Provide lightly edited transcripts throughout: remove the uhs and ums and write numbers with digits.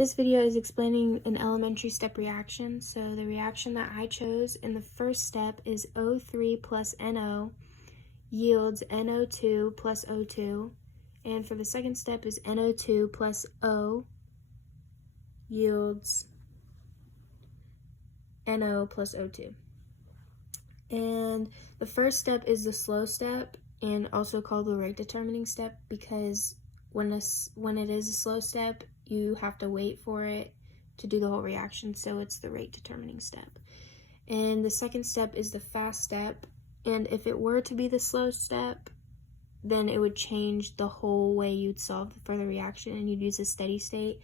This video is explaining an elementary step reaction. So the reaction that I chose in the first step is O3 plus NO yields NO2 plus O2. And for the second step is NO2 plus O yields NO plus O2. And the first step is the slow step and also called the rate determining step because when it is a slow step, you have to wait for it to do the whole reaction, so it's the rate determining step. And the second step is the fast step, and if it were to be the slow step, then it would change the whole way you'd solve for the reaction, and you'd use a steady state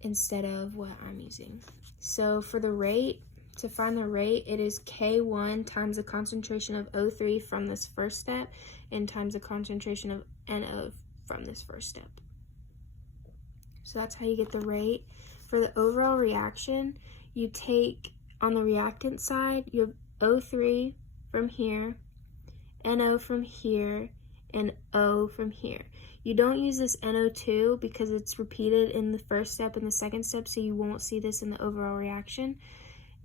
instead of what I'm using. So for the rate, to find the rate, it is K1 times the concentration of O3 from this first step and times the concentration of NO from this first step. So that's how you get the rate. For the overall reaction, you take, on the reactant side, you have O3 from here, NO from here, and O from here. You don't use this NO2 because it's repeated in the first step and the second step, so you won't see this in the overall reaction.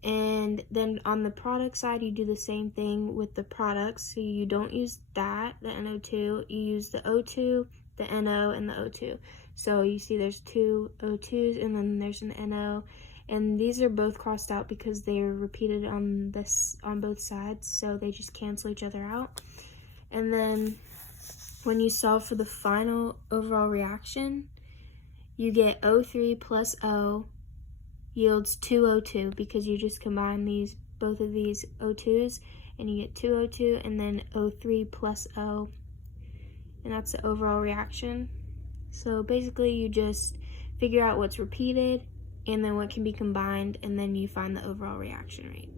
And then on the product side, you do the same thing with the products. So you don't use that, the NO2, you use the O2, the NO, and the O2. So you see there's two O2s and then there's an NO. And these are both crossed out because they're repeated on both sides, so they just cancel each other out. And then when you solve for the final overall reaction, you get O3 plus O yields 2O2 because you just combine both of these O2s and you get 2O2 and then O3 plus O, and that's the overall reaction. So basically you just figure out what's repeated and then what can be combined, and then you find the overall reaction rate.